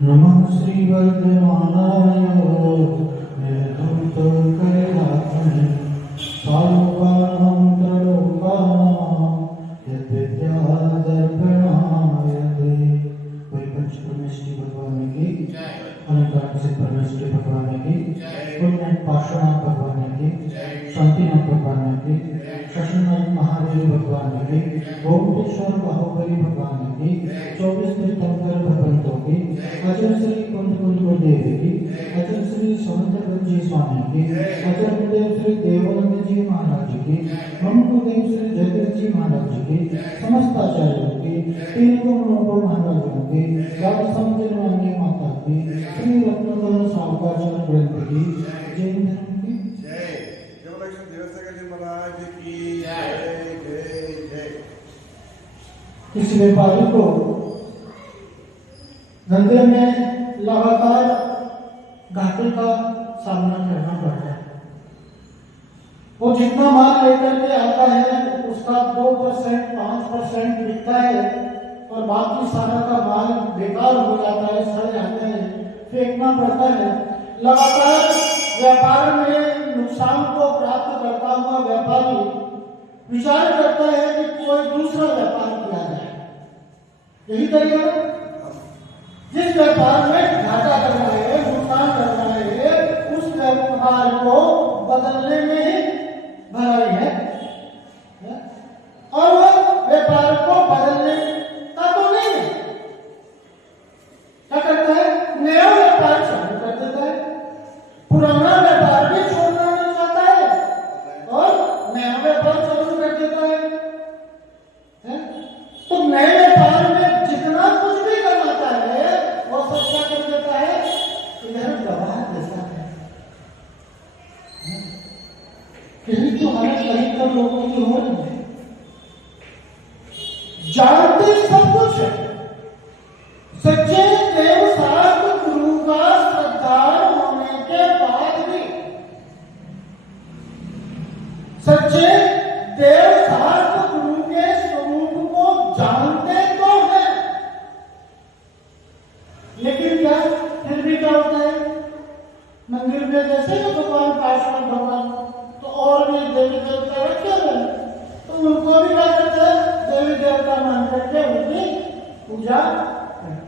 नमः श्री वर्धमानाय निर्धूत कैलासने सालोकानां त्रलोकानां यद्विद्यादर्पणायते। कोई पंच परमेष्टि भगवान की अनंत से परमेष्टि भगवान की पुण्य पार्श्वनाथ भगवान की शांतिनाथ भगवान की शशिनाथ महादेव भगवान की गोमटेश्वर बाहुबली भगवान की 24 तीर्थंकर भगवंतों की अचल श्री कुंज कुंज गुरुदेव की अचल श्री समंतगंज जी स्वामी की अचल गुरुदेव श्री देवानंद जी महाराज की हम गुरुदेव श्री जगदीश जी महाराज जी की समस्त आचार्यों की तीन गुरुओं महाराजों की राज समझने माता की श्री रत्नधर सावकाचार्य ग्रंथ की जैन धर्म की जय जय देवसगली महाराज की जय जय जय। किसी व्यापारी को धंधे में लगातार घाटे का सामना करना पड़ता है। वो जितना माल लेकर के आता है उसका 2% 5% बिकता है और बाकी सारा का माल बेकार हो जाता है, सड़ जाता है, फेंकना पड़ता है। लगातार व्यापार में नुकसान को प्राप्त करता हुआ व्यापारी विचार करता है कि कोई दूसरा व्यापार किया जाए। यही तरीका जिस व्यापार में घाटा करना है, नुकसान करना है, उस व्यापार को बदलने में ही भलाई है और वह व्यापार को बदलने का तो नहीं है। क्या करता है? नया व्यापार चालू कर देता है, पुराना व्यापार भी छोड़ना नहीं चाहता है और नया व्यापार चालू कर देता है। तो नए व्यापार में जितना कुछ भी कमाता है वो सब क्या कर देता है? इधर गवाह देता है। यही तो हालत कहीं पर लोगों की हो रही है। जानते सब कुछ है, सच्चे देव शास्त्र गुरु का श्रद्धालु होने के बाद भी सच्चे देव शास्त्र गुरु के स्वरूप को जानते तो हैं, लेकिन क्या फिर भी क्या होता है? मंदिर में जैसे कि भगवान पार्श्वनाथ भगवान तो और भी देवी देवता रखे हुए हैं, तो उनको भी क्या करते हैं? देवी देवता मान करके उनकी पूजा करते।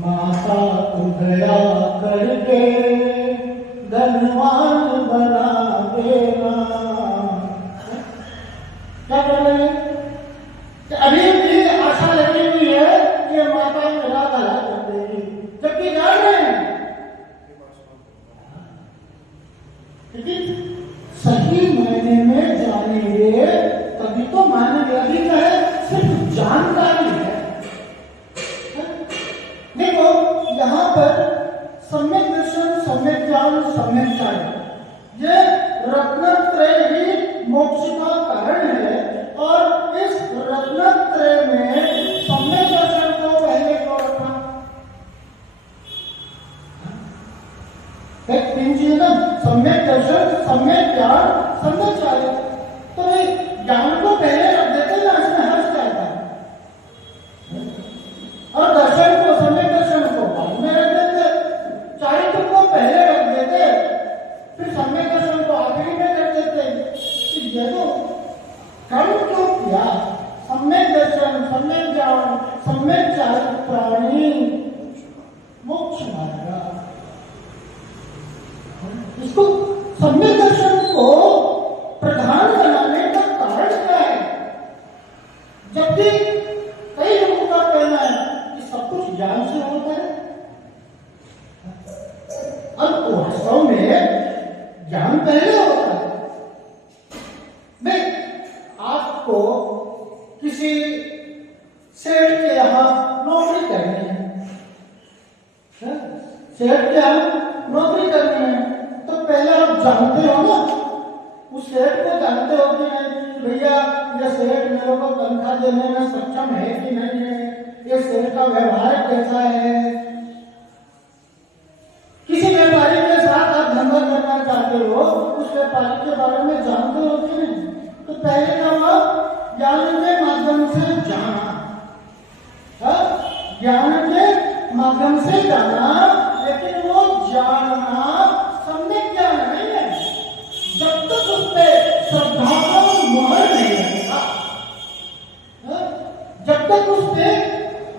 माता तू दया करके धनवान बना देना। क्या कर रहे हैं? अभी भी आशा लगी हुई है कि माता मेरा भला कर देगी, जबकि जान रहे हैं लेकिन सही मायने में जानेंगे तभी तो मानेंगे। अभी क्या है? सिर्फ जानकारी है। देखो यहाँ पर सम्यक दर्शन, सम्यक ज्ञान, सम्यक चार्य, ये रत्नत्रय ही मोक्ष का कारण है और इस रत्नत्रय में सम्यक दर्शन को पहले क्यों रखना? एक तीन चीज ना, सम्यक दर्शन, सम्यक ज्ञान, सम्यक चार्य। तो ज्ञान को पहले रख देते ना, इसमें हर्ष जाता है, और दर्शन को, सम्यक दर्शन को बाद में रख देते, चारित्र को पहले रख देते, फिर सम्यक दर्शन को आखिरी में रख देते। ये तो कर्म क्यों किया? सम्यक दर्शन, सम्यक ज्ञान, सम्यक चारित्र प्राणी मोक्ष मार्ग। इसको सम्यक दर्शन को प्रधान बनाने का कारण क्या है? जबकि कई लोगों का कहना है कि सब कुछ ज्ञान से होता है, और वास्तव में ज्ञान पहले होता है। मैं आपको किसी सेठ के यहाँ नौकरी करनी है, सेठ के यहाँ नौकरी करनी है, तो पहले आप जानते हो ना, उस सेठ को जानते हो कि नहीं भैया ये सेठ मेरे को तनख्वाह देने में सक्षम है कि नहीं है, ये सेठ का व्यवहार कैसा है। किसी व्यापारी के साथ आप धंधा करना चाहते हो, उस व्यापारी के बारे में जानते हो कि नहीं? तो पहले क्या हुआ? ज्ञान के माध्यम से जाना, ज्ञान के माध्यम से जाना, लेकिन वो जानना सम्यक ज्ञान नहीं है जब तक उस पे श्रद्धा का मोहर नहीं लगेगा, जब तक उस पे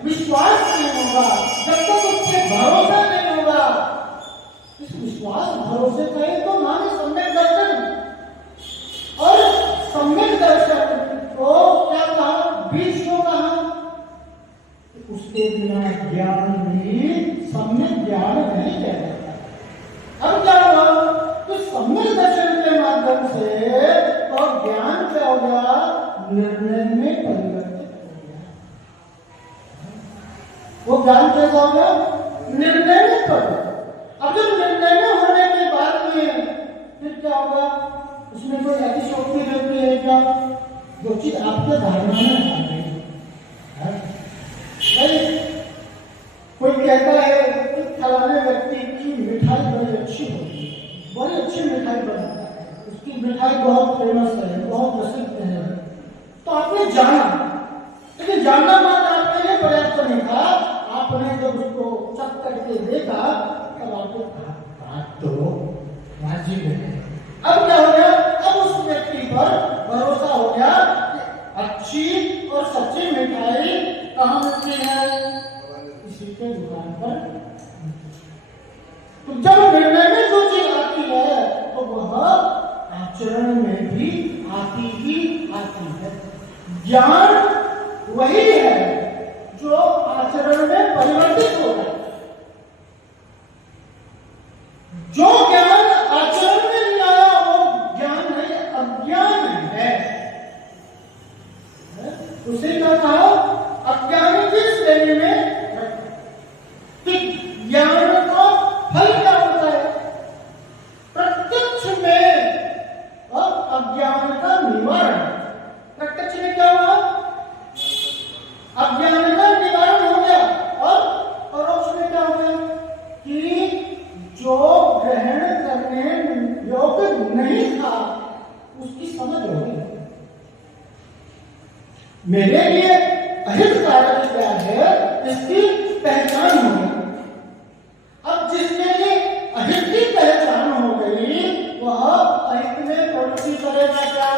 विश्वास नहीं होगा, जब तक उस पे भरोसा नहीं होगा। इस विश्वास भरोसे का ही तो नाम है सम्यक दर्शन। और सम्यक दर्शन को क्या कहा, बीज क्यों कहा, उसके बिना ज्ञान भी सम्यक ज्ञान नहीं कह सकता। अब क्या हुआ, तो सम्यक दर्शन के माध्यम से और ज्ञान क्या हो गया, निर्णय में परिवर्तित हो गया। वो ज्ञान कैसा हो गया, निर्णय में परिवर्तित। अब जब निर्णय में होने के बाद में फिर क्या होगा, उसमें कोई अतिशोक्ति रहती है क्या, जो चीज आपके धारणा में आ गई है। कोई कहता है कि फलाने व्यक्ति की मिठाई बड़ी अच्छी होती है, बड़ी अच्छी मिठाई बनाता है, उसकी मिठाई बहुत फेमस है, बहुत प्रसिद्ध है, तो आपने जाना, लेकिन जानना मात्र आपके लिए पर्याप्त नहीं था। आपने जब उसको चख करके देखा तब आपको बात तो वाजिब है। अब क्या हो गया, अब उस व्यक्ति पर भरोसा हो गया कि अच्छी और सच्ची मिठाई कहाँ मिलती है, इसी के दुकान पर। तो जब निर्णय में जो चीज आती है तो वह आचरण में भी आती ही आती है। ज्ञान वही है जो आचरण में परिवर्तित होता है। जो ज्ञान आचरण में नहीं आया वो ज्ञान नहीं, अज्ञान है। उसे क्या कहा, अज्ञानी की श्रेणी में कि ज्ञान का फल क्या होता है, प्रत्यक्ष में अज्ञान का निवारण। प्रत्यक्ष में क्या हुआ, अज्ञान का निवारण हो गया। और परोक्ष में क्या हो गया कि जो ग्रहण करने योग्य नहीं था उसकी समझ हो गई। मेरे लिए अहितकारक क्या है इसकी पहचान हो गई। अब जिसके लिए अहित की पहचान हो गई वह अहित में प्रवृत्ति करेगा क्या,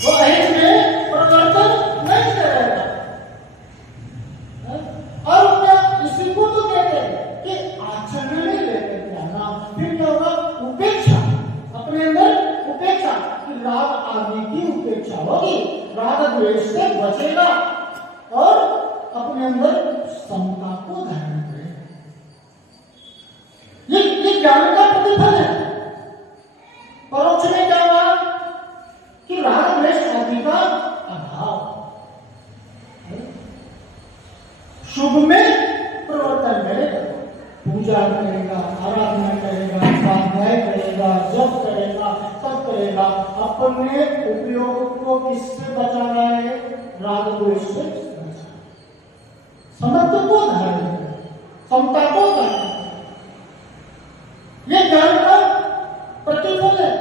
वो अहित में परिवर्तन नहीं करेगा। और क्या, इसी को तो कहते हैं कि आचरण में लेकर जाना। फिर क्या होगा, उपेक्षा, अपने अंदर उपेक्षा, कि राग आदि की उपेक्षा होगी, राग द्वेष से बचेगा और अपने अंदर समता को धारण करेगा। ये ज्ञान का प्रतिफल है। परोक्ष में क्या हुआ कि राग द्वेष आदि का अभाव, शुभ में परिवर्तन करेगा, पूजा करेगा, आराधना करेगा, स्वाध्याय करेगा, जप करेगा, तप करेगा। अपने उपयोग को किससे बचाना है, राग द्वेष से, समत्व को धारण करेगा, समता को धारण करेगा। ये ज्ञान का प्रतिफल है।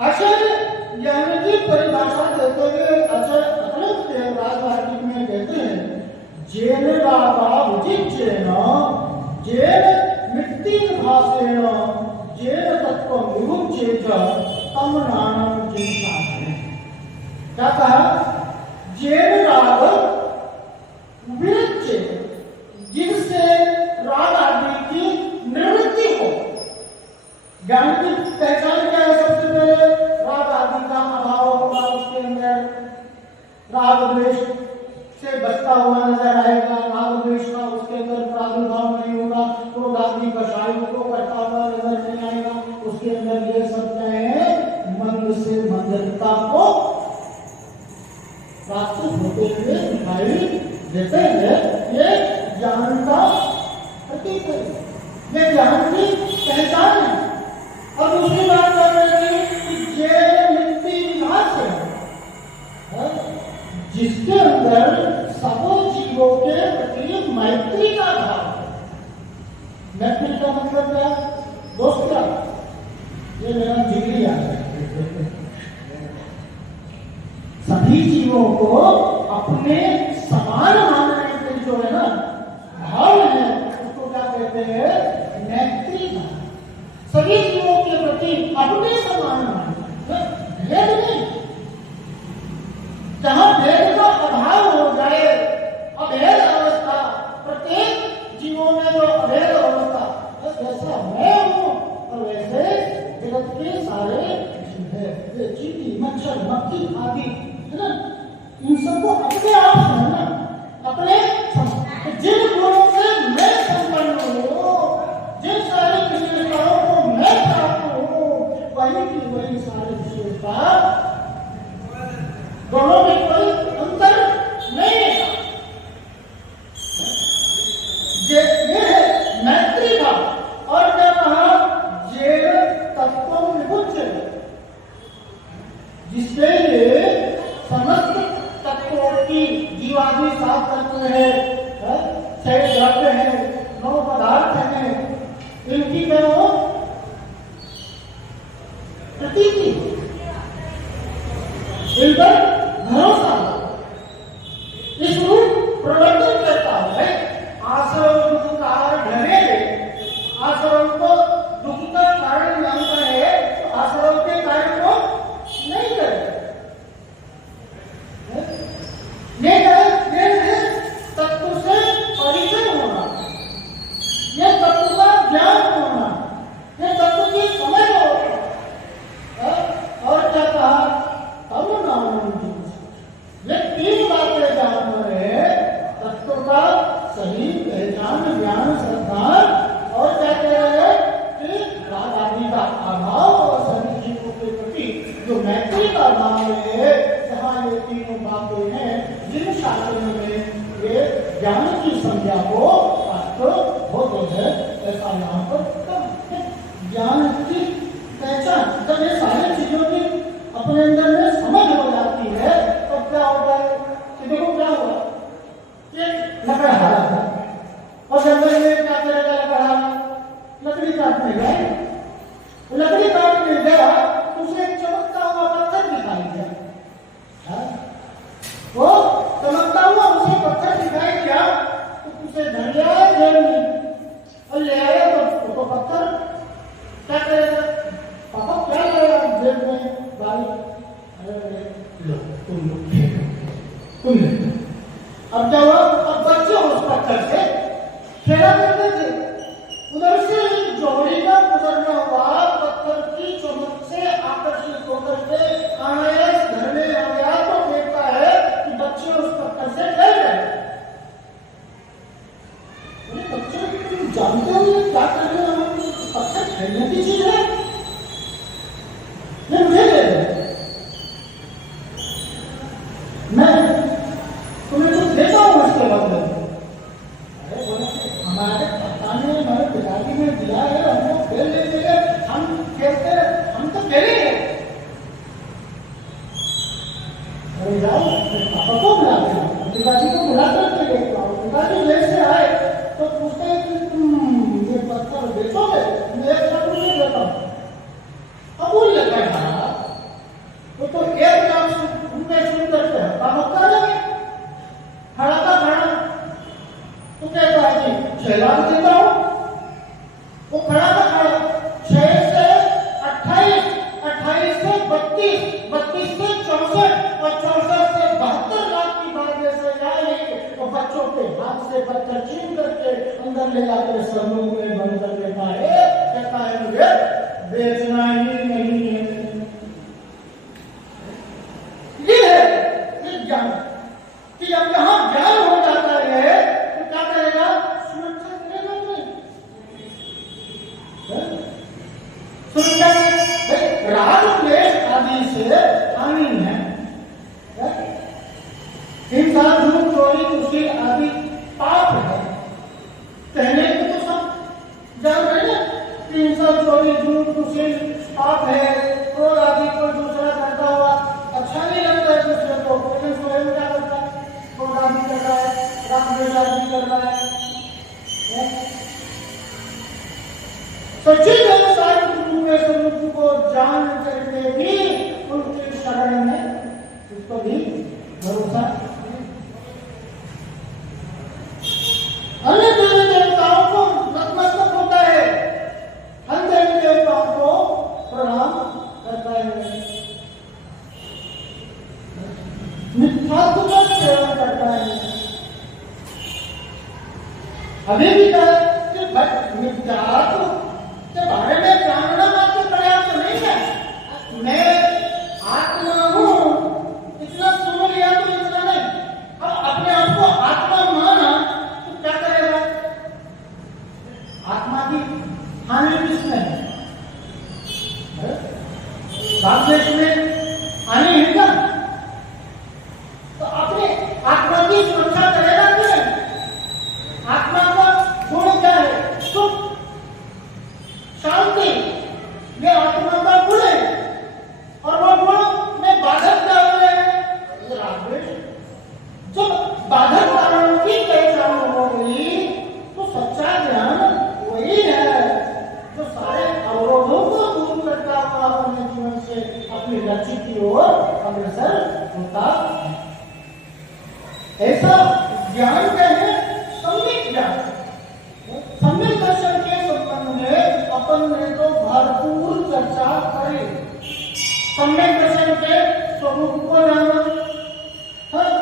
आचार्य ज्ञान की परिभाषा देते हुए आचार्य अखिलेश देवराज वार्तिक में कहते हैं, जेन रागा विजिच्येन जेन मिट्टी भासेन जेन तत्व विमुच्येत तम नाम जिनसाधने। क्या कहा, जेन राग विजिच्य, जिनसे राग आदि की निवृत्ति हो। ज्ञान की पहचान क्या है, सबसे पहले राग आदि का अभाव होगा, उसके अंदर राग द्वेष से बचता हुआ नजर आएगा, राग द्वेष का उसके अंदर प्रादुर्भाव नहीं होगा, क्रोध आदि कषायों को करता हुआ नजर नहीं आएगा, उसके अंदर ये सब है मंद से मंदता को प्राप्त होते हुए दिखाई देते हैं। ये ज्ञान का प्रतीक है, ये ज्ञान की पहचान है। और दूसरी बात कर रहे हैं कि ये मिट्टी विनाश है, जिसके अंदर सबों जीवों के प्रति मैत्री का भाव है। मैत्री का मतलब क्या, दोस्त क्या, ये मेरा जिगरी याद है। सभी जीवों को अपने समान मानने के जो है ना भाव है, उसको क्या कहते हैं? मैत्री भाव। सभी जीवों के प्रति अपने समान मानना, भेद नहीं। जहां भेद का अभाव हो जाए, अभेद अवस्था, प्रत्येक जीवों में जो अभेद अवस्था, जैसा मैं हूं और वैसे जगत के सारे जीव है, ये चींटी, मच्छर, मक्खी आदि है ना, इन सबको अपने आप समझना, अपने जिन गुणों से मैं संपन्न हूं, जिन सारी विशेषताओं को मैं प्राप्त हूं, वही की वही सारी विशेषता, दोनों में कोई अंतर नहीं है। ये है मैत्री का। और क्या कहा? ये तत्व विभुज्य, जिसके लिए समस्त तत्वों की जीवादि 7 तत्व है, 6 द्रव्य है, 9 पदार्थ है, इनकी क्या हो? प्रतीति, इन पर भरोसा, इस रूप प्रवर्तन करता है। आश्रम दुखकार ढरे, आश्रम को दुख का कारण जानता है तो आश्रम के कार्य को नहीं करे। ये तत्व से परिचय होना, ये तत्व का ज्ञान होना, ये तत्व की समझ होना। और क्या कहा? तब नाम, ये 3 बातें जानना है, तत्व का सही पहचान, ज्ञान, श्रद्धा, और क्या कह रहे हैं कि राग आदि का अभाव, और सभी जीवों के प्रति जो मैत्री का भाव है। जहाँ ये 3 बातें हैं, जिन शास्त्रों में ये ज्ञान की संज्ञा को प्राप्त होते हैं, ऐसा यहाँ पर ज्ञान की पहचान, जब ये सारी चीजों की अपने अंदर में समझ हो जाती है, तो क्या होता है कि देखो क्या हुआ, ये लकड़ा हारा था और जंगल में क्या करेगा? लकड़ा लकड़ी काटने गए, लकड़ी काटने गया, उसे एक चमकता हुआ पत्थर दिखाई दिया। वो चमकता हुआ उसे पत्थर दिखाई दिया, तो उसे धर लिया जेल में और ले आया, तो पत्थर क्या करेगा? पापा क्या करेगा जेल में? भाई लो तुम अब क्या हुआ? अब बच्चे उस पत्थर से खेला करते थे, उधर से जोड़ी का गुजरना हुआ, पत्थर की चमक से आकर्षित होकर के अनायास घर में आ गया, तो देखता है कि बच्चे उस पत्थर से खेल रहे। बच्चे तुम जानते हो ये क्या कर रहे हो? पत्थर खेलने की चीज है, ये मुझे दे दो, मैं तुम्हें कुछ देता हूँ उसके बदले। अरे बोले हमारे पता ने हमारे पिताजी ने दिया है, हमको खेल लेते हैं, हम खेलते, हम तो खेलेंगे। अरे जाओ पापा को बुला देना, पिताजी को बुला करके देखता हूँ। पिताजी जैसे आए तो पूछते हैं कि तुम ये पत्थर बेचोगे? मैं 1 लाख रुपये देता हूँ। अब वो लेकर आया तो 1 लाख रुपये शुरू करते हैं, काम करेंगे खड़ा का खड़ा, तो कहता है कि 6 लाख देता हूं। वो खड़ा का खड़ा 6 से 28, 28 से 32, 32 से 64 और 64 से 72 लाख की बात जैसे जाएगी, तो बच्चों के हाथ से पत्थर छीन करके अंदर ले जाकर समूह में बंद कर देता है। कहता है मुझे बेचना ही नहीं है। ये है ये ज्ञान कि जब यहाँ ज्ञान हो जाता है तो क्या करेगा? सुरक्षा करेगा नहीं, सुरक्षा राग द्वेष आदि से हानि है। हिंसा, झूठ, चोरी, कुशील आदि पाप है। कहने को तो सब जान रहे हैं कि हिंसा, चोरी, झूठ, कुशील पाप है, और आदि को दूसरा करता हुआ अच्छा नहीं लगता है दूसरे को, लेकिन स्वयं क्या करता है? और आदि कर रहा है, राग द्वेष आदि कर रहा है। सच्ची व्यवसाय गुरु के स्वरूप को जान करके भी उनके शरण में उसको भी भरोसा अभी भी कहा कि विचार के बारे में जानना मात्र पर्याप्त नहीं है। मैं आत्मा हूँ इतना सुन लिया तो इतना नहीं, अब अपने आप को आत्मा माना तो क्या करेगा? आत्मा की हानि किसमें है? देश में हानि है क्या? तो अपने आत्मा की सुरक्षा करेगा कि नहीं? आत्मा का गुण क्या है? सुख, शांति, ये आत्मा का गुण है। और वो गुण में बाधक क्या हो रहे हैं? जब बाधक कारणों की पहचान हो गई तो सच्चा ज्ञान वही है जो सारे अवरोधों को दूर करता हुआ अपने जीवन से अपनी लक्ष्य की ओर अग्रसर होता है। ऐसा ज्ञान क्या है? सम्यक ज्ञान। सम्यक दर्शन के संबंध में अपन ने तो भरपूर चर्चा करी। सम्यक दर्शन के स्वरूप को जाना,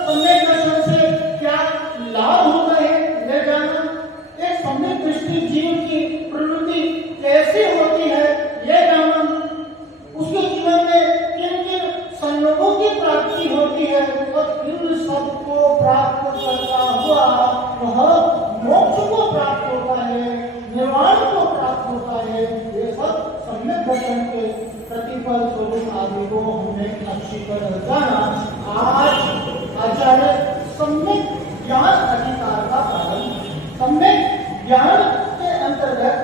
सम्यक दर्शन से क्या लाभ होता है ये जाना, एक सम्यक दृष्टि जीव की प्रवृत्ति कैसी होती है ये जाना, उसके जीवन में किन किन संयोगों की प्राप्ति होती है और इन सबको प्राप्त करता हुआ वह मोक्ष को प्राप्त होता है, निर्वाण को प्राप्त होता है। ये सब सम्यक दर्शन के प्रतिपल स्वरूप आदि को हमने अच्छी तरह जाना। आज आचार्य सम्यक ज्ञान अधिकार का प्रारंभ। सम्यक ज्ञान के अंतर्गत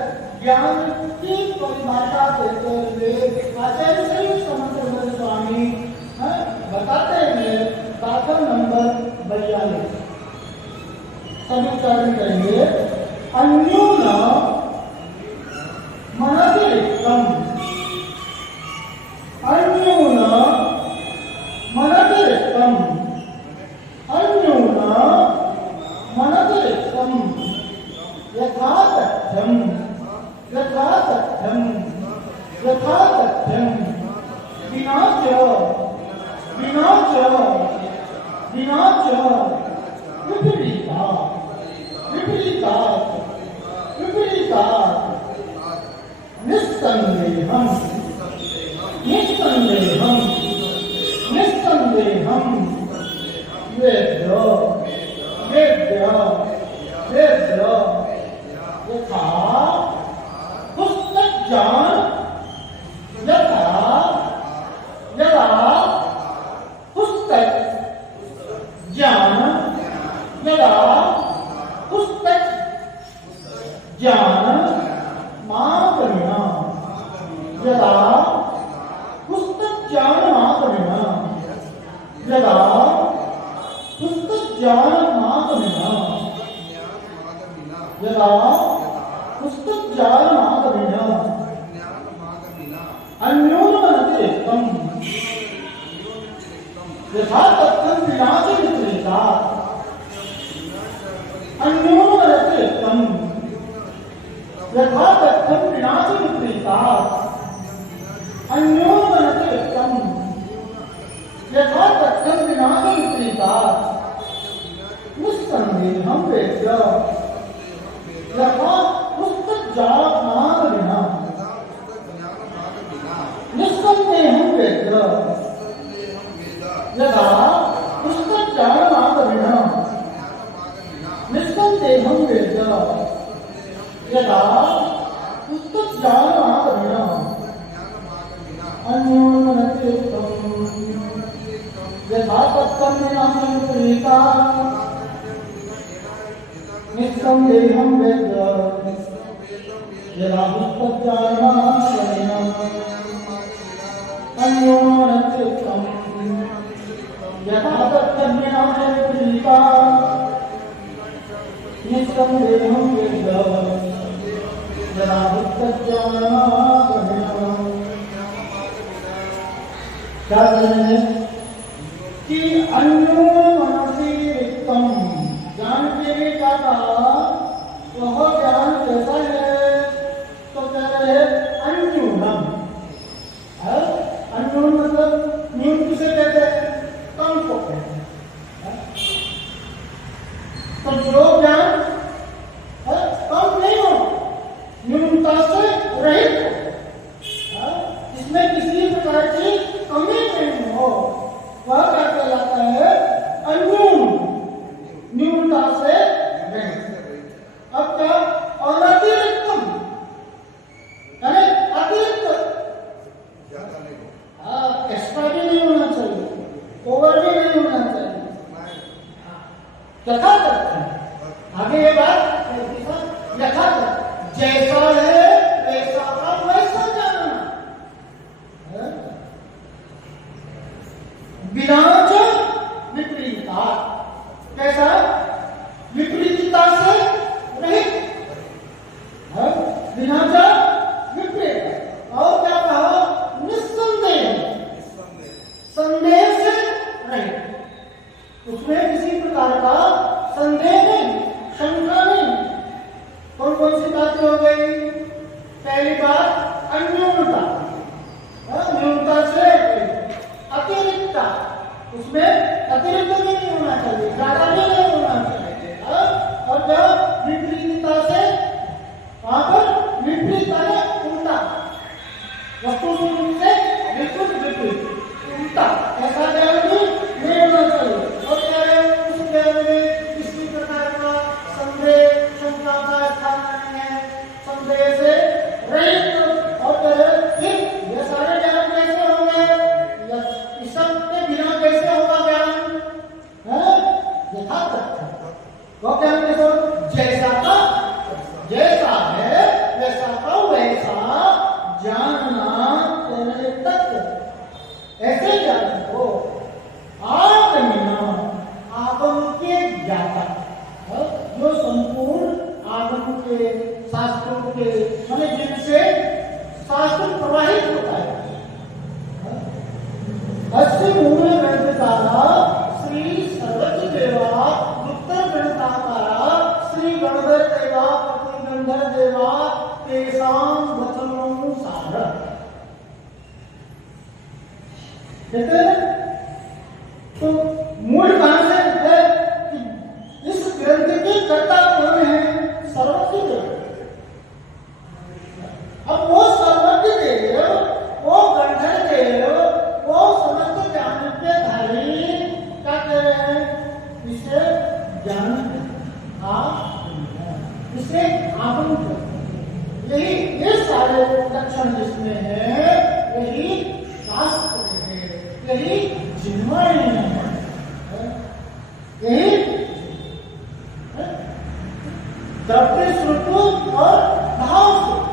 ज्ञान की परिभाषा देते हुए आचार्य श्री समर्थ स्वामी बताते हैं दाखल नंबर 42 सभी उच्चारण करेंगे। अन्यून मनतिरिक्तम, अन्यून मनतिरिक्तम, अन्यून मनतिरिक्तम, यथा तथ्यम, यथा तथ्यम, यथा तथ्यम, विना च, विना च, विना च, विपरीता, विपरीता, विपरीता, निस्संदेहम, निस्संदेहम, निस्संदेहम, वेद्य, वेद्य, वेद्य, यथा पुस्तक ज्ञान, यथा यथा पुस्तक ज्ञान, यदा पुस्तक ज्ञान मापनिना, यदा पुस्तक ज्ञान मापनिना, यदा पुस्तक ज्ञान मापनिना, यदा पुस्तक ज्ञान मापनिना, अन्योन मनतिरिक्तम, यथा तथ्यम विनाश विपरीता, अन्योन मनतिरिक्तम, यथा तथ्यम विनाश विपरीता, अन्योन मनतिरिक्तम, यथा तथ्यम विनाश विपरीता, निस्संदेहम वेद्य, यथा पुस्तक ज्ञान विना, निस्संदेहम वेद्य, यथा पुस्तक ज्ञान विना, निस्संदेहम वेद्य, यदा पुस्तक ज्ञान विना, अन्योन मनतिरिक्तम, यथा तथ्यम विनाश विपरीता, निस्संदेहम वेद्य, यदा पुस्तक ज्ञान विना, अन्योन मनतिरिक्तम, यथा तथ्यम विनाश विपरीता, निस्संदेहम वेद्य, यदा पुस्तक ज्ञान विना। क्या करेंगे कि अन्योन मनतिरिक्तम, ज्ञान के लिए क्या कहा? वह ज्ञान कैसा है? तो कह रहे अन्यूनम, अन्यून मतलब न्यून किसे कहते हैं? कम को कहते हैं। तो जो ज्ञान यथातथ। आगे ये बात यथातथ, जैसा है वैसा का वैसा जानना, बिना विपरीतता। कैसा? विपरीतता से रहित, बिना विपरीत। और क्या कहा? निस्संदेह, संदेह से रहित, उसमें किसी प्रकार का संदेह नहीं, शंका नहीं। कौन कौन सी बातें हो गई? पहली बात अन्योन्यता, न्यूनता से अतिरिक्तता, उसमें अतिरिक्त भी नहीं होना चाहिए, ज्यादा भी नहीं होना चाहिए। और क्या? विपरीतता से, वहां पर विपरीत है उल्टा, वस्तु से बिल्कुल विपरीत, उल्टा, ऐसा ज्ञान भी नहीं होना चाहिए। और क्या है? उस ज्ञान में किसी प्रकार का संदेह, शंका का स्थान नहीं है, संदेह से रहित। और फिर ये सारे ज्ञान कैसे होंगे? इस सब के बिना कैसे होगा ज्ञान? यथातथ, वो ज्ञान कैसे? जैसा का जैसा है वैसा का वैसा जानना, तत्व ऐसे ज्ञान को आगम के ज्ञाता, जो संपूर्ण आगम के, शास्त्रों के, माने जिनसे शास्त्र प्रवाहित होता है। अस्य मूल ग्रंथकारा श्री सर्वज्ञ देवा उत्तर ग्रंथकारा श्री गणधर देवा प्रतिगंधर देवा तेषां वचनानुसार। कहते हैं तो मूल कहां से है कि इस ग्रंथ के कर्ता कौन है? सर्वज्ञ देव। अब वो सर्वज्ञ देव, वो गणधर देव, वो समस्त ज्ञान के धारी क्या कह रहे हैं? इसे ज्ञान इसे आगम, यही ये सारे लक्षण जिसमें है, यही शास्त्र है, यही जिन्वाणी है, यही द्रव्य श्रुत और भाव श्रुत,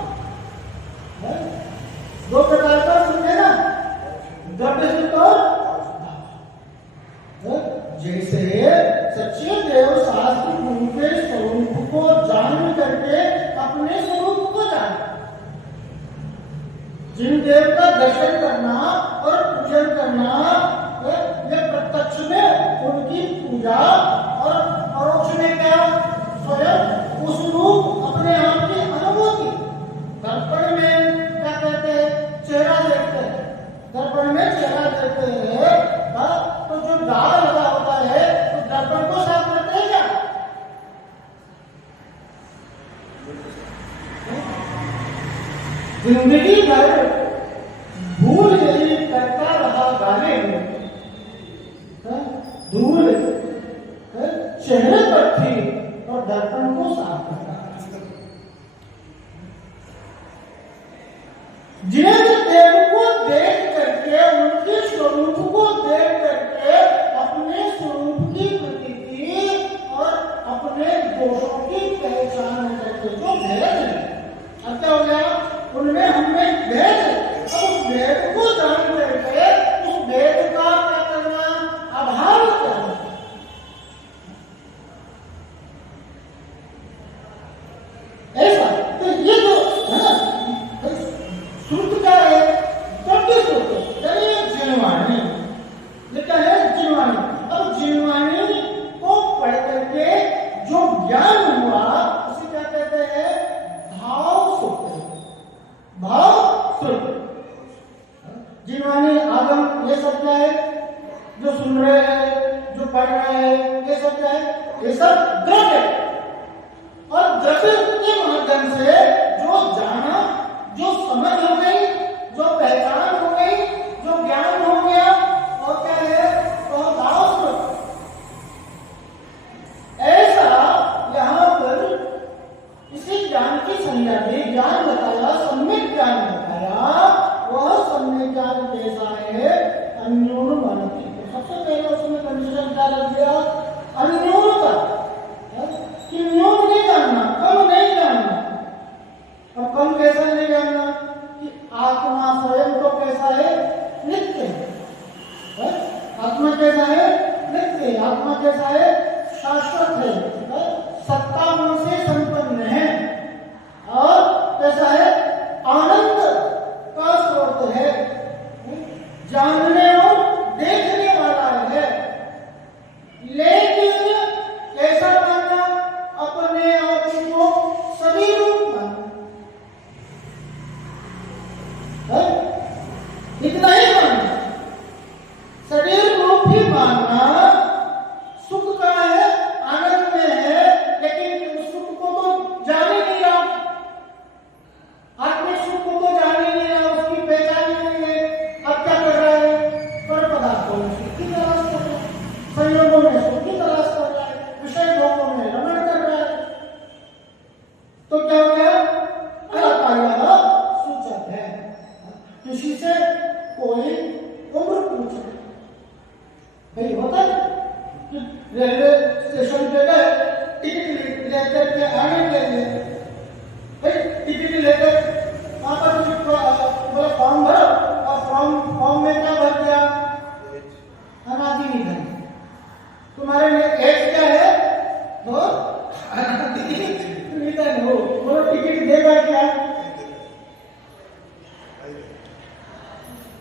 दो प्रकार का श्रुत है ना, द्रव्य श्रुत और जैसे सच्चे देव शास्त्र गुरु के स्वरूप को जान करके अपने स्वरूप को जाने, जिन देव का दर्शन करना और पूजन करना, ये प्रत्यक्ष में उनकी पूजा और परोक्ष में क्या? स्वयं उस रूप अपने आप की अनुभूति। दर्पण में क्या कहते हैं? चेहरा देखते हैं, दर्पण में चेहरा देखते हैं, तो जो दाग लगा होता है तो दर्पण को साफ करते हैं क्या? जिंदगी भर भूल यही करता रहा गाने में, धूल चेहरे पर थी और दर्पण को साफ करता। जिन्हें देव को देख करके, उनके स्वरूप को देख करके अपने स्वरूप की प्रतीति और अपने दोषों की पहचान करके जो भेद है, अब क्या हो गया? उनमें हमें भेद है। अब उस भेद को जान करके उस भेद का क्या करना? अभाव करना। ऐसा तो ये जो है ना, श्रुत क्या है? द्रव्य श्रुत, यानी जिन्वाणी। ये क्या है? जिन्वाणी। अब जिन्वाणी को पढ़ करके जो ज्ञान हुआ उसे क्या कहते हैं? भाव श्रुत, भाव श्रुत। जिन्वाणी, आगम, ये सब क्या है? जो सुन रहे हैं, जो पढ़ रहे हैं, ये सब क्या है? ये सब द्रव्य। और द्रव्य के माध्यम से जो जाना, जो समझ हो गई, जो पहचान हो गई, जो ज्ञान हो गया, और क्या है? तो भाव श्रुत। ऐसा यहाँ पर इसी ज्ञान की संज्ञा दी, ज्ञान बताया, सम्यक ज्ञान बताया। वह सम्यक ज्ञान कैसा है? अन्योन मानती। सबसे पहले उसमें कंडीशन क्या लग गया? अन्योनता। लेकर के आने के लिए टिकट लेकर वहां पर बोला फॉर्म भरो, और फॉर्म में क्या भर दिया? अनादि निधन। तुम्हारे लिए एज क्या है? तो अनादि निधन हो। बोलो टिकट देगा क्या?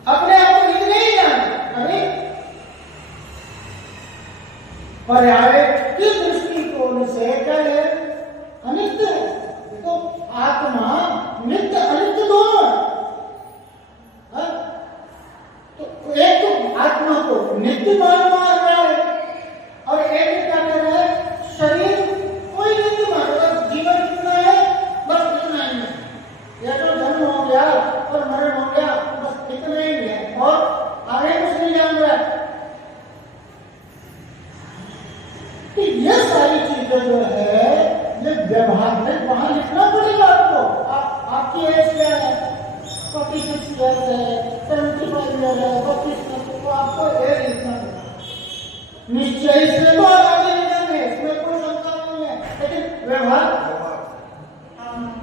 अपने आप को लिख नहीं जाना। अरे पर्याय की दृष्टिकोण से क्या है? अनित्य है। देखो आत्मा नित्य अनित्य दोनों है। तो एक तो आत्मा को नित्य मानना है, और एक क्या कर रहा है? शरीर कोई नित्य मान रहा है। जीवन कितना है? बस इतना ही है। ये तो जन्म हो गया और मरण हो गया, बस इतना ही है, और आगे कुछ नहीं जान रहा है। तो ये सारी चीजें जो है ये व्यवहार में वहां लिखना पड़ेगा आपको। आपकी एज क्या है? 46 ईयर है, 75 ईयर है, 32 ईयर, तो आपको एज लिखना पड़ेगा। निश्चय से तो आगे निधन है, इसमें कोई शंका नहीं है, लेकिन व्यवहार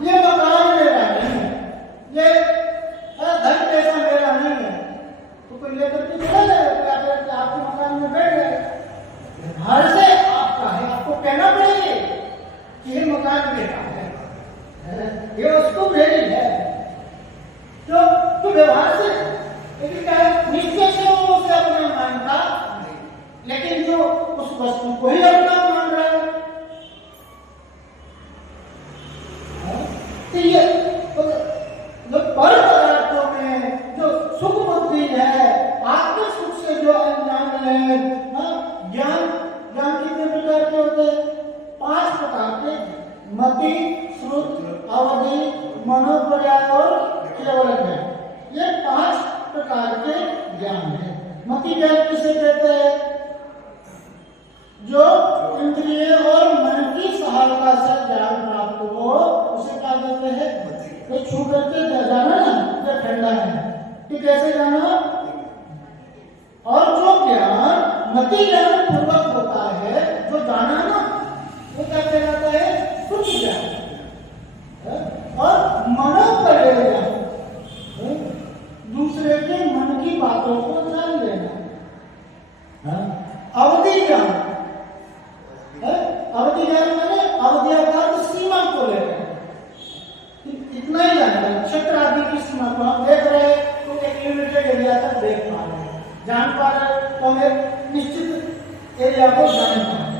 ये मकान मेरा नहीं है, ये धन पैसा मेरा नहीं है, तो कोई लेकर के चला जाएगा, आपके मकान में बैठ गए। घर से आपका है, आपको कहना पड़ेगा कि ये मकान मेरा है, ये उसको मेरी है। तो व्यवहार से लेकिन क्या है? निश्चय से वो उसे अपना मानता, लेकिन जो उस वस्तु को ही अपना मान रहा है। तो ये जो पर पदार्थों में जो सुख बुद्धि है, आत्म सुख से जो अनजान है, ज्ञान कितने प्रकार के होते हैं? 5 प्रकार के: मति, श्रुत, अवधि, मनोपर्याय और केवल ज्ञान। ये 5 प्रकार के ज्ञान है। मति ज्ञान किसे कहते हैं? जो इंद्रिय और मन की सहायता से ज्ञान प्राप्त हो, उसे क्या कहते हैं? तो छू करके जाना ना, ये ठंडा है, कि कैसे जाना? और जो ज्ञान मति ज्ञान पूर्वक होता है, जो जाना ना, वो क्या कहलाता है? शुद्ध ज्ञान। और मनोपर्याय ज्ञान, दूसरे के मन की बातों को जान लेना। अवधि ज्ञान, अवधि ज्ञान माने अवधि अर्थात सीमा को लेना, इतना ही जानना। क्षेत्र आदि की सीमा को हम देख रहे हैं तो एक लिमिटेड एरिया तक देख पा रहे हैं, जान पा रहे हैं, तो हम एक निश्चित एरिया को जान पा रहे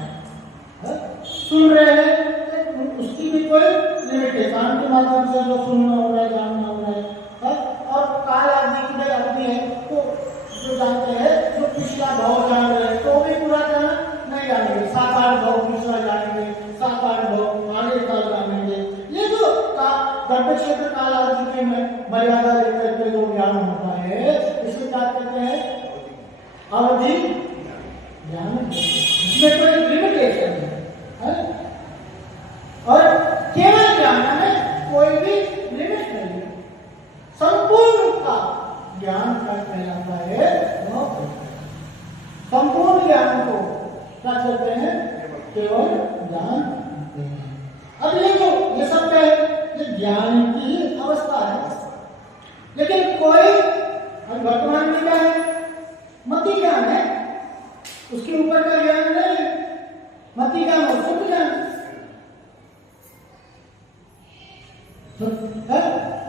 हैं। सुन रहे हैं तो उसकी भी कोई लिमिट है, कान के माध्यम से जो सुनना हो रहा है, जानना हो रहा है। और काल आदि की अवधि है, तो जो जानते हैं, जो पिछला भाव जान रहे हैं, तो भी पूरा जाना नहीं जानेंगे। 7-8 भाव पिछला जानेंगे, 7-8 भाव आगे काल जानेंगे। ये जो गर्भ क्षेत्र काल आदि के में मर्यादा लेकर के जो ज्ञान होता है, इसे क्या कहते हैं? अवधि ज्ञान। इसमें कोई लिमिटेशन है, और केवल ज्ञान में कोई भी लिमिट नहीं है। संपूर्ण का ज्ञान का कहलाता है। संपूर्ण ज्ञान को क्या कहते हैं? केवल ज्ञान कहते हैं। अब ये सब क्या है? ये ज्ञान की अवस्था है। लेकिन कोई वर्तमान में क्या है? मति ज्ञान है, उसके ऊपर का ज्ञान नहीं है। मति ज्ञान और शुद्ध ज्ञान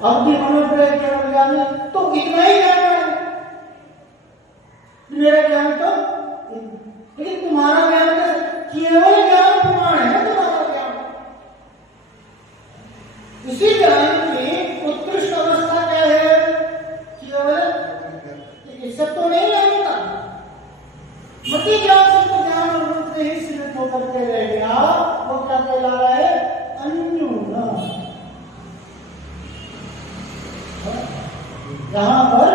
अवधि मनोपर्याय केवल ज्ञान है, तो इतना ही ज्ञान है मेरा ज्ञान। तो लेकिन तुम्हारा ज्ञान केवल ज्ञान प्रमाण है, तुम्हारा ज्ञान। इसी ज्ञान की उत्कृष्ट अवस्था क्या है? केवल इससे तो नहीं लगता। मति ज्ञान से तो ज्ञान रूप में ही सीमित होकर के रह गया, वो क्या कहला रहा है? अन्यून। यहां पर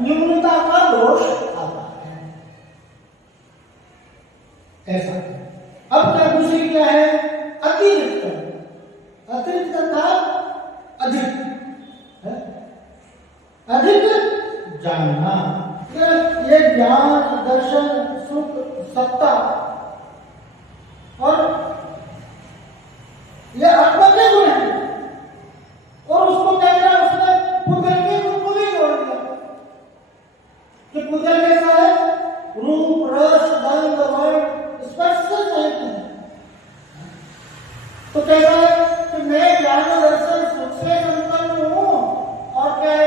न्यूनता का दोष आता है, ऐसा। अब क्या दूसरी क्या है? अतिरिक्त। अतिरिक्त तथा अधिक, अधिक जानना। ये ज्ञान, दर्शन, सुख, सत्ता और कैसा है कि मैं ज्ञान दर्शन सुख से संपन्न हूँ, और क्या है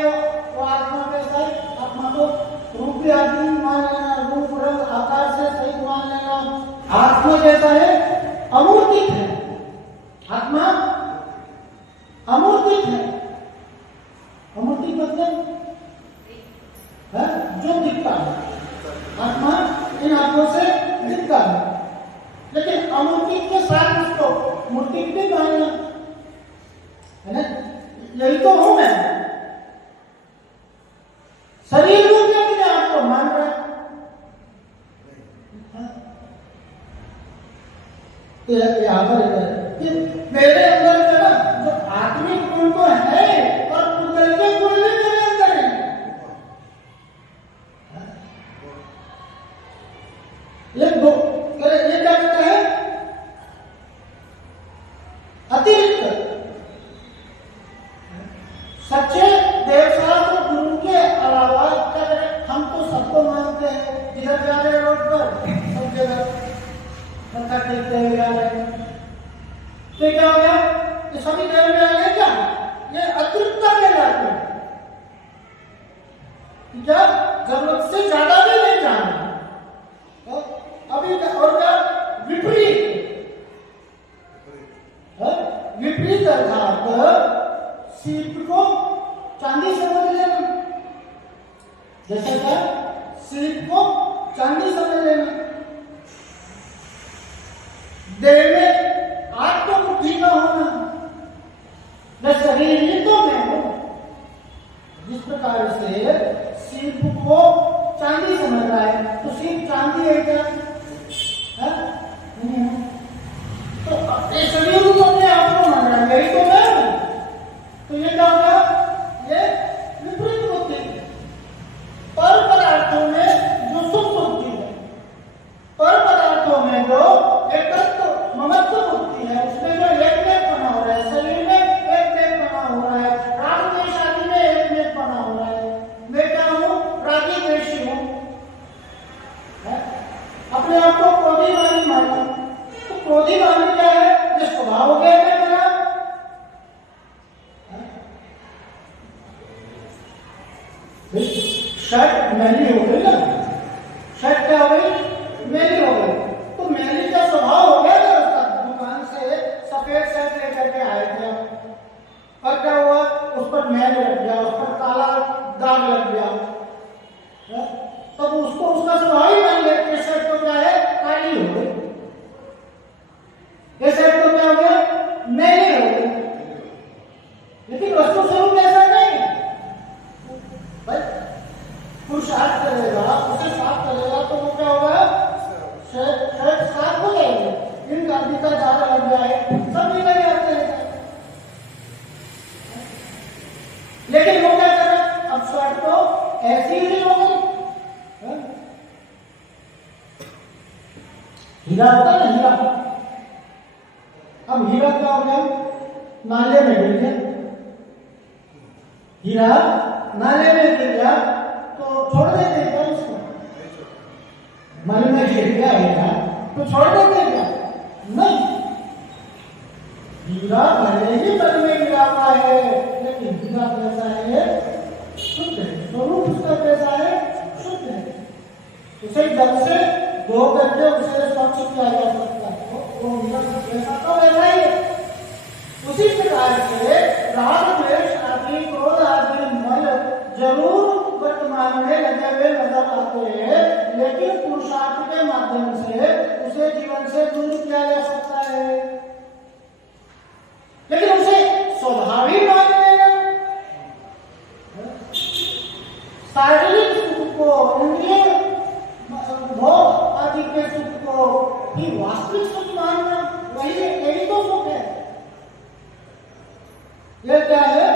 वो आत्मा कैसा है? आत्मा को रूप आदि मान लेना, रूप रंग आकार से सही मान लेना। आत्मा कैसा है? अमूर्तिक है। आत्मा अमूर्तिक है। अमूर्तिक मतलब है जो दिखता है। आत्मा इन आंखों से दिखता है, लेकिन अमूर्तिक के साथ उसको मूर्तिक भी मानना है ना। यही तो हूं मैं। शरीर को क्या अपने आप को मान रहा है? तो यहाँ पर कि मेरे अंदर का जो आत्मिक गुण तो है, और पुतल के गुण भी मेरे अंदर है। ये दो ये क्या कहता है? अतिरिक्त सच्चे देवशास्त्र गुरु के अलावा क्या करें? हम तो सबको मानते हैं, जिधर जा रहे रोड पर सब जगह मत्था टेकते हुए आ रहे हैं। तो क्या हो गया? ये सभी देव में आ गए क्या? ये अतिरिक्तता कहलाती है। क्या जरूरत से ज्यादा भी नहीं जाना। तो अभी और क्या? विपरीत। विपरीत अर्थात सीप को चांदी समझ लेना। जैसे क्या? सीप को चांदी समझ लेना। देह में आत्मबुद्धि का होना, मैं शरीर ही तो मैं हूं। जिस प्रकार से सीप को चांदी समझ रहा है, तो सीप चांदी है क्या? तो ये शरीर को अपने आप को मान रहा है, यही तो मैं हूं। तो ये क्या होगा? ये विपरीत बुद्धि। पर पदार्थों में जो सुख बुद्धि है, पर पदार्थों में जो एकत्व ममत्व बुद्धि है, उसमें जो एक बना हो रहा है, शरीर में एक बना हो रहा है, राग द्वेष आदि में एक बना हो रहा है। मैं क्या हूँ? रागी द्वेषी हूँ। अपने आप को क्रोधीमानी माना। तो क्रोधीमानी क्या है? ये स्वभाव हो गया क्या मेरा? शर्ट मैली हो गई ना, शर्ट क्या हो गई? मैली हो गई। तो मैली का स्वभाव हो गया ना, उसका दुकान से सफेद शर्ट लेकर के आए थे, और क्या हुआ? उस पर मैल लग गया, उस पर काला दाग लग गया। तब उसको उसका स्वभाव ही मान लिया कि शर्ट तो क्या है? काली हो गई। ये शर्ट तो क्या हो गया? मैली हो गई। लेकिन वस्तु स्वरूप ऐसा नहीं भाई। पुरुषार्थ करेगा, उसे साफ करेगा, तो वो क्या होगा? शर्ट साफ हो जाएगी। इन गांधी का ज्यादा लग जाए, सब निकल जाते हैं। लेकिन वो क्या कर रहा है? अब शर्ट तो ऐसी ही हो गई। हीरा होता है ना, हीरा। अब हीरा क्या हो गया? नाले में गिर गया। हीरा नाले में गिर गया तो छोड़ देते क्या उसको? मन में गिर गया हीरा तो छोड़ देते क्या? नहीं। हीरा भले ही मन में गिरा हुआ है, लेकिन हीरा कैसा है? शुद्ध है। स्वरूप उसका कैसा है? शुद्ध है। उसे जल से धो करके उसे स्वच्छ किया जा सकता है। वो हीरा कैसा तो वैसा ही है। उसी प्रकार से राग द्वेष आदि क्रोध आदि मल जरूर वर्तमान में लगे हुए नजर आते हैं, लेकिन पुरुषार्थ के माध्यम से उसे जीवन से दूर किया जा सकता है। लेकिन उसे स्वाभाविक मान लेना, शारीरिक सुख को, इंद्रिय भोग आदि के सुख को ही वास्तविक सुख मानना, यही तो सुख है। यह क्या है?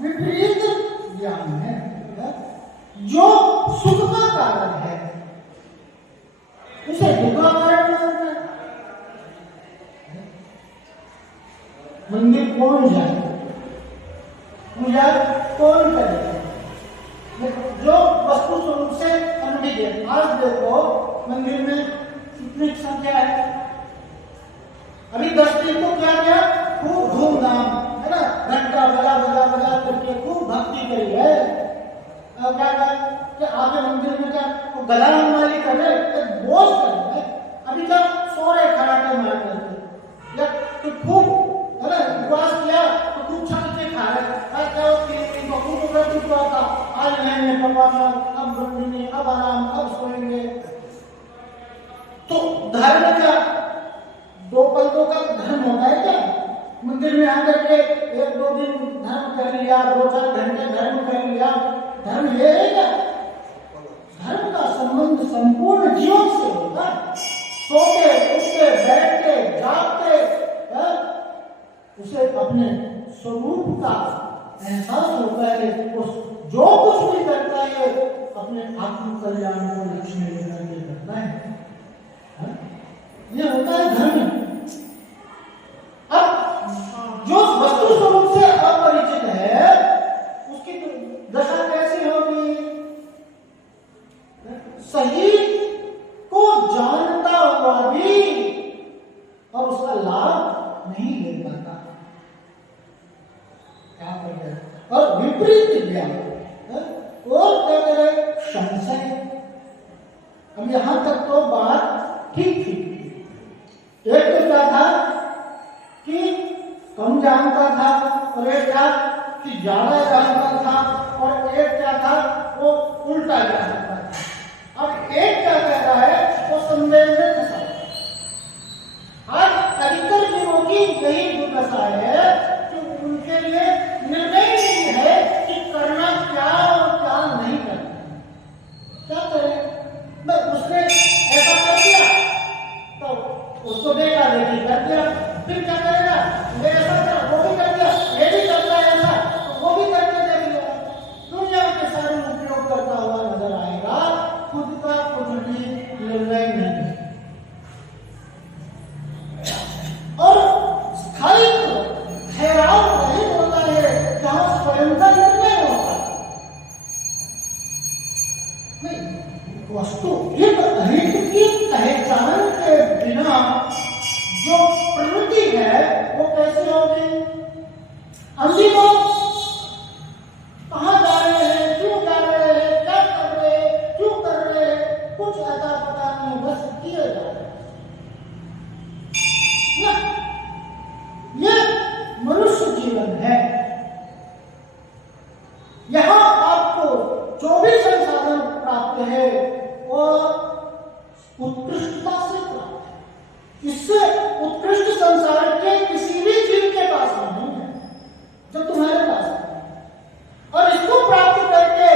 विपरीत ज्ञान है, जो सुख का कारण है उसे दुख का कारण मानता है। मंदिर कौन जाए? पूजा कौन करे? जो वस्तु स्वरूप से अनुमति है। आज देखो मंदिर में कितनी संख्या है। अभी 10 दिन तो क्या गया? करके खूब भक्ति करी है। अब क्या कहा कि आगे मंदिर में क्या वो गला माली कर रहे, बोझ कर रहे, अभी क्या सो रहे खराटे मार करके, या तो खूब है ना उपवास किया तो खूब छक के खा रहे, आज क्या हो कि खूब उपवास हुआ था, आज नहीं भगवान अब ब्रह्मणी अब आराम अब सोएंगे। तो धर्म का दो पलकों का धर्म होता है क्या? मंदिर में आकर के एक दो दिन धर्म कर लिया, 2-4 घंटे धर्म कर लिया, धर्म ये है क्या? धर्म का संबंध संपूर्ण जीवन से होता है। सोते उठते बैठते जागते उसे अपने स्वरूप का एहसास होता है। उस जो कुछ भी करता है अपने आत्म कल्याण को लक्ष्य में लेकर के करता है। ये होता है धर्म। अब जो वस्तु स्वरूप से अपरिचित है उसकी दशा कैसी होगी? सही को जानता हुआ भी और उसका लाभ नहीं ले पाता, क्या करें? और विपरीत ज्ञान और क्या करे? संशय। अब यहां तक तो बात ठीक थी। एक तो क्या था कि कम जानता था और एक था कि ज्यादा जानता था और एक क्या था वो उल्टा जानता था। अब एक क्या कहता है वो संदेह में फंसा। आज अधिकतर जीवों की यही दुर्दशा है कि उनके लिए निर्णय नहीं है कि करना क्या और क्या नहीं करना। क्या करें? उसने ऐसा कर दिया तो उसको देखा देखी कर दिया, फिर क्या करेगा? ये ऐसा कर वो भी कर दिया, ये भी करता है ऐसा तो वो भी करके देख लिया। दुनिया के सारे उपयोग करता हुआ नजर आएगा, खुद का कुछ भी निर्णय नहीं। और स्थायित्व ठहराव नहीं होता है जहां स्वयं का निर्णय होता है। वस्तु एक हित की पहचान के बिना जो प्रवृत्ति है वो कैसे होगी? अंधी को कहां जा रहे हैं, क्यों जा रहे हैं, क्या कर रहे हैं, क्यों कर रहे हैं, कुछ ऐसा पता नहीं, बस किए जा रहे हैं। ये मनुष्य जीवन है। यहां आपको जो भी संसाधन प्राप्त है और उत्कृष्टता से प्राप्त है। इससे उत्कृष्ट संसार के किसी भी जीव के पास नहीं है जो तुम्हारे पास है। और इसको प्राप्त करके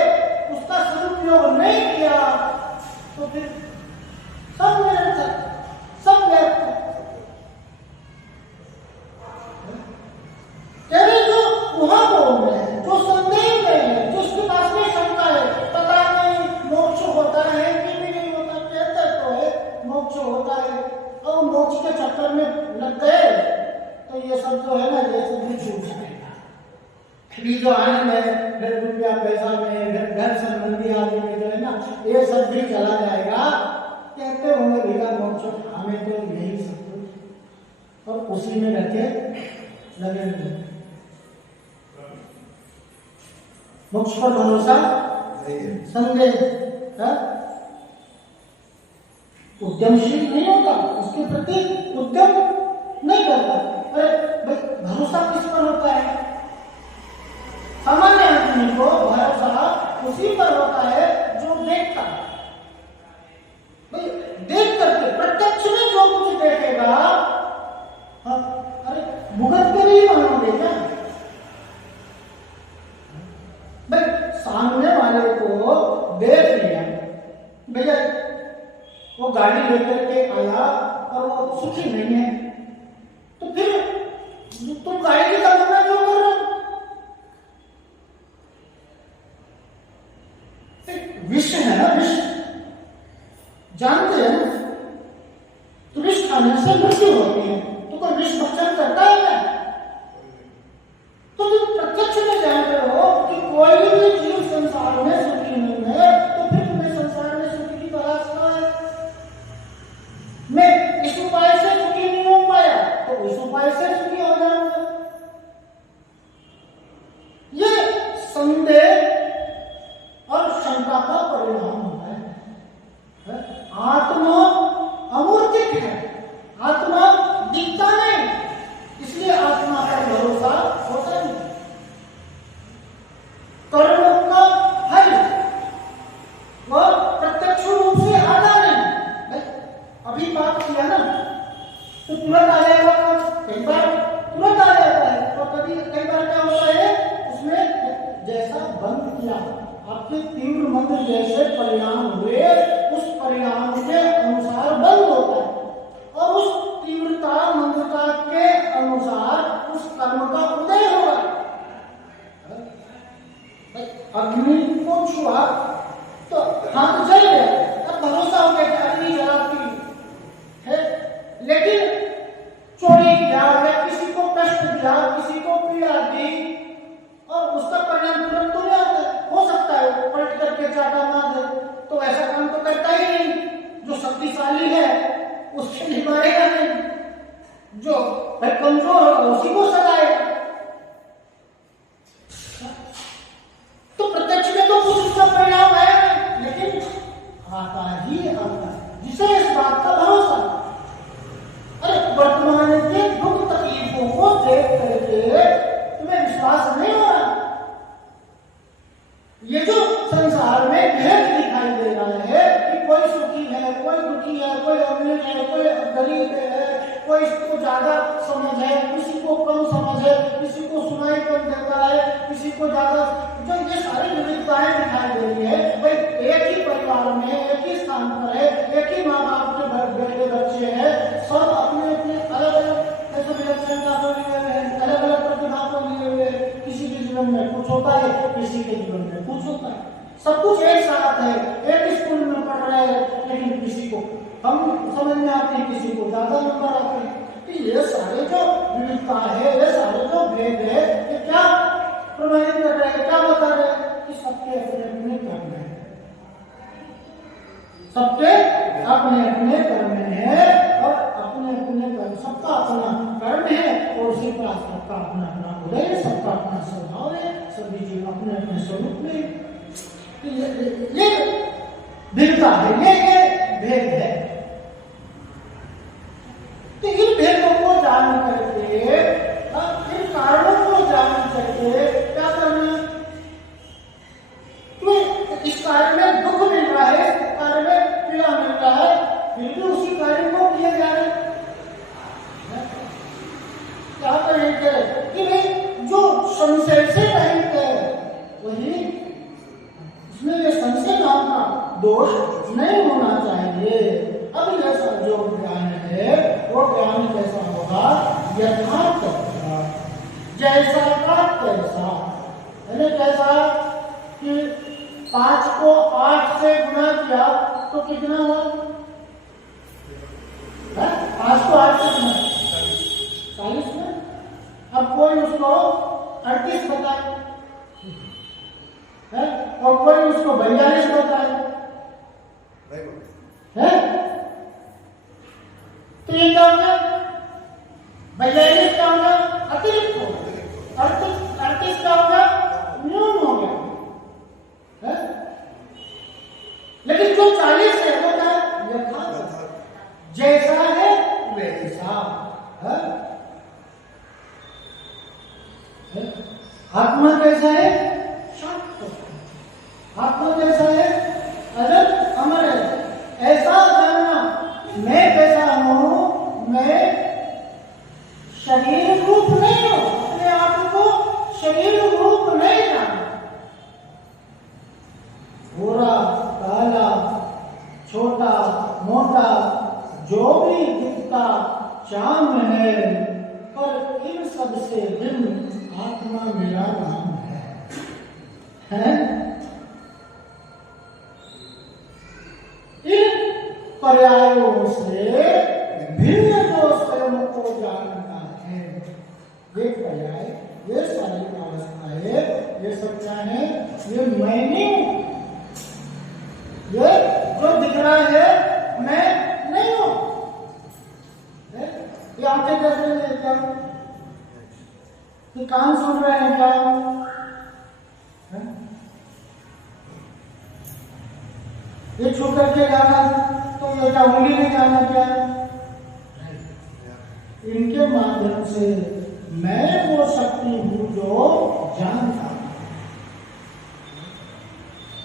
उसका सदुपयोग नहीं किया तो फिर सब निरर्थक, सब व्यर्थ। जो वहां बोल रहे हैं, जो संदेह में है, जो उसके पास में शंका है, पता नहीं मोक्ष होता है कि नहीं होता, कहते तो है मोक्ष होता है और मोक्ष के चक्कर में लग गए तो ये सब जो है ना ये सब भी छूट जाएगा। अभी जो आनंद है फिर रुपया पैसा में, फिर घर संबंधी आदमी में जो है ना ये सब भी चला जाएगा। कहते होंगे भैया मोक्ष हमें तो यही सब कुछ, और उसी में रहते लगे। मोक्ष पर भरोसा संदेह, उद्यमशील नहीं होता, उसके प्रति उद्यम नहीं करता। अरे भाई भरोसा किस पर होता है? सामान्य आदमी को भरोसा उसी पर होता है जो देखता है। भाई देख करके प्रत्यक्ष में जो कुछ देखेगा, अरे भुगत कर ही मानोगे क्या? भाई सामने वाले को देख लिया, भैया वो गाड़ी लेकर के आया और वो सुखी नहीं है, कई बार तुरंत आ जाता है, और कभी कई बार क्या होता है उसमें जैसा बंद किया, आपके तीव्र मंत्र जैसे परिणाम हुए उस परिणाम के अनुसार बंद होता है, और उस तीव्रता मंत्रता के अनुसार उस कर्म का उदय होगा। अग्नि को छुआ तो हाथ जल गया, अब भरोसा हो गया कि अग्नि जलाती है, लेकिन चोरी किया या किसी को कष्ट दिया, किसी को पीड़ा दी, और उसका परिणाम तुरंत तो नहीं आता, हो सकता है पलट करके चाटा मार दे, तो ऐसा काम तो करता ही नहीं। जो शक्तिशाली है उससे नहीं मारेगा नहीं, जो भाई कमजोर होगा उसी को सताएगा। तो प्रत्यक्ष में तो कुछ उसका परिणाम है, लेकिन आता ही आता है, जिसे इस बात का भरोसा। अरे वर्तमान के दुख तकलीफों को देख करके तुम्हें विश्वास नहीं हो रहा? ये जो संसार में भेद दिखाई दे रहा है कि कोई सुखी है, कोई दुखी है, कोई अमीर है, कोई गरीब है, कोई इसको ज्यादा समझ है, किसी को कम समझ है, किसी को सुनाई कम देता है, किसी को ज्यादा, जो ये सारी विविधताएं दिखाई दे रही है, भाई एक ही परिवार में एक ही स्थान पर है, एक ही माँ बाप के बेटे बच्चे हैं, सब अपने अपने अलग अलग ऐसे विलक्षणता को लिए हुए हैं, अलग अलग प्रतिभा को लिए हुए, किसी के जीवन में कुछ होता है, किसी के जीवन में कुछ होता है, सब कुछ एक साथ है, एक स्कूल में पढ़ रहे हैं, लेकिन किसी को कम समझ में आती है, किसी को ज्यादा नंबर आते हैं। तो ये सारे जो विविधता है, ये सारे जो भेद है, ये क्या प्रमाणित कर रहे हैं, क्या बता रहे हैं कि सबके अपने अपने कर्म है, सबके अपने अपने कर्म है, और अपने अपने कर्म, सबका अपना कर्म है, और उसी पर सबका अपना अपना उदय है, सबका अपना स्वभाव है, सभी जीव अपने अपने स्वरूप में। ये भिन्नता है, ये भेद है। तो इन भेदों को जान करके, इन कारणों को जान करके क्या करना? तुम्हें इस कार्य में दुख मिल रहा है, इस कार्य में पीड़ा मिल रहा है, फिर भी उसी कार्य को किए जा रहे। क्या करेंगे कि भाई जो संशय से रहित है वही, इसमें ये संशय नाम का दोष नहीं होना चाहिए। अब जैसा जो ज्ञान है वो ज्ञान कैसा होगा? यथार्थ, जैसा का तैसा। यानी कैसा कि 5 को 8 से गुणा किया तो कितना हुआ? 5 को 8 से गुणा 40 में। अब कोई उसको 38 बताए है, और कोई उसको 42 बताए है, तो ये क्या होगा? 42 क्या होगा? अतिरिक्त होगा, 38 क्या होगा? न्यून हो गया है। लेकिन जो 40 है वो क्या? यथार्थ, जैसा है वैसा है। आत्मा कैसा है? आत्मा कैसा है? अजर अमर है। ऐसा जानना, मैं कैसा हूं, मैं शरीर रूप नहीं हूं, अपने आप को शरीर रूप नहीं जानना। गोरा काला छोटा मोटा जो भी दिखता चांद है, पर इन सबसे भिन्न आत्मा मेरा नाम है? इन पर्यायों से भिन्न जो स्वयं को जानता है, ये पर्याय, ये सारी अवस्थाएं, ये सब क्या है? ये मैं नहीं हूं, ये जो दिख रहा है मैं नहीं हूं। ये आंखें कैसे नहीं क्या? ये कान सुन रहे हैं क्या? ये छू करके जाना तो ये क्या उंगली में जाना क्या? इनके माध्यम से मैं वो शक्ति हूं जो जानता।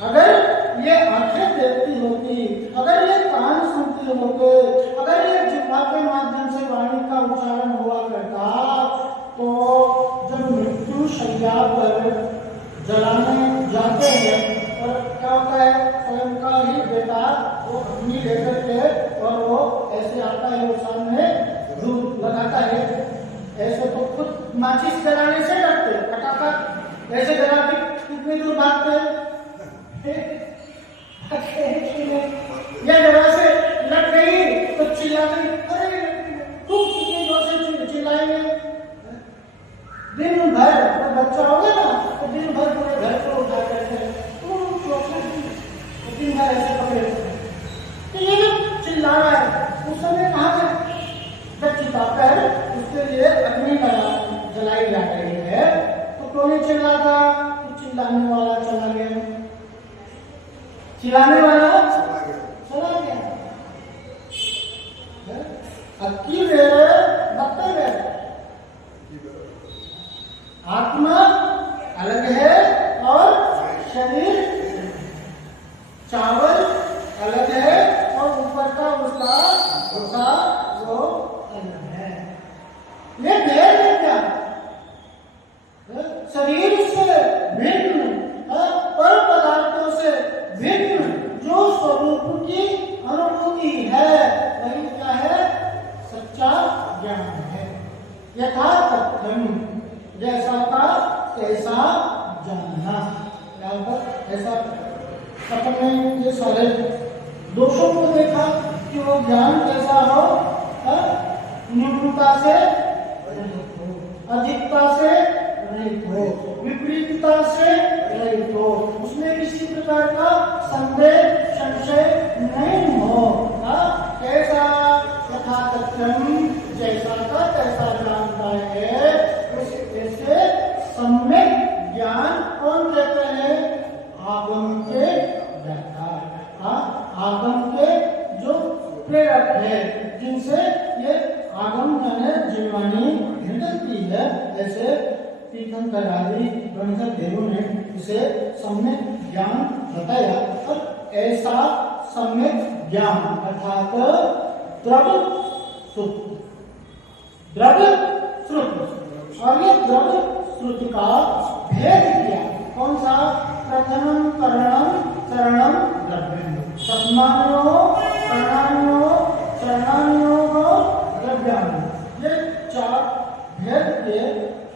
अगर ये आंखें देखती होती, अगर ये कान सुनती होते, अगर ये जिह्वा के माध्यम से वाणी का उच्चारण हुआ करता, माचिस जलाने से डरते, पटाखा ऐसे जला के कितनी दूर भागते या जरा से लग गई तो चिल्लाते, अरे खूब कितनी जोर से चिल्लाएंगे। दिन भर तो बच्चा होगा ना तो दिन भर पूरे घर को उठा करके दिन भर ऐसे पकड़े, तो ये जो चिल्ला रहा है उस समय कहाँ है, जब चिताकर उसके लिए अग्नि जलाई जा रही है तो कौन चिल्लाता, तो चिल्लाने वाला चला गया, चिल्लाने वाला चला गया। अक्की वेरे बत्ते वेरे, आत्मा अलग है और शरीर चावल अलग है और ऊपर का उसका होता वो अलग है। ये भेद है क्या, शरीर से भिन्न, पर पदार्थों से भिन्न जो स्वरूप की अनुभूति है वही क्या है, सच्चा ज्ञान है। यथातथ्यम, जैसा था तैसा जानना। यहाँ पर ऐसा अपन ने ये सारे दोषों को देखा कि वो ज्ञान कैसा हो, न्यूनता से रहित हो, अधिकता से रहित हो, विपरीतता से रहित हो, उसमें किसी प्रकार का संदेह संशय नहीं हो। कैसा यथातथ्यम, जैसा का तैसा जानता है, ऐसे सम्यक ज्ञान कौन कहते हैं, आगम के व्याख्या, आगम के जो प्रेरक है, जिनसे ये आगम यानी जीवानी निकलती है। ऐसे तीर्थंकर आदि ग्रंथक देवों ने इसे सम्यक ज्ञान बताया। और ऐसा सम्यक ज्ञान अर्थात द्रव्य श्रुति, द्रव्य श्रुति, और ये द्रव्य श्रुति का भेद किया। कौन सा, प्रथमं करणं चरणं द्रव्यं, प्रथमान्यो करणान्यो चरणान्यो द्रव्याणि। ये चार भेद के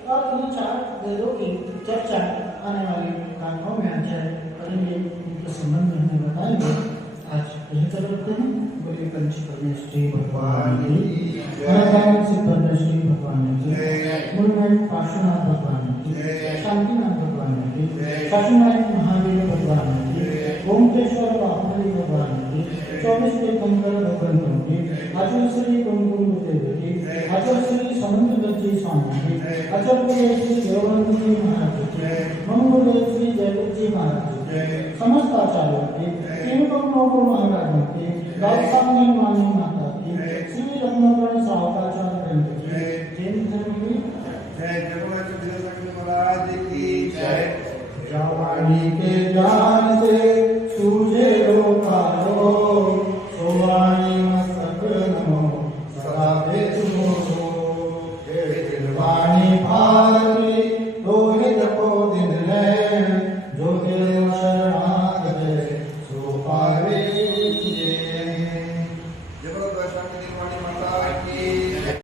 और इन चार भेदों की चर्चा आने वाली कथाओं में अध्याय करेंगे, इनके संबंध में हमें बताएंगे। आज यही चल रखते हैं। बोलिए पंच परमेश्वरी भगवान की, अनंत सिद्ध परमेश्वरी भगवान की, मूलनाथ पार्श्वनाथ भगवान की, शांतिनाथ भगवान की, काशीनाथ महावीर भगवान की, ओमकेश्वर महावीर भगवान की, 24 तीर्थंकर भगवंतों की, आचार्य श्री कुमकुम देव की, आचार्य श्री समुद्र जी स्वामी की, आचार्य श्री देवानंद जी महाराज की, मंगल श्री जयदेव जी महाराज की, समस्त आचार्यों की, तीन महाराजों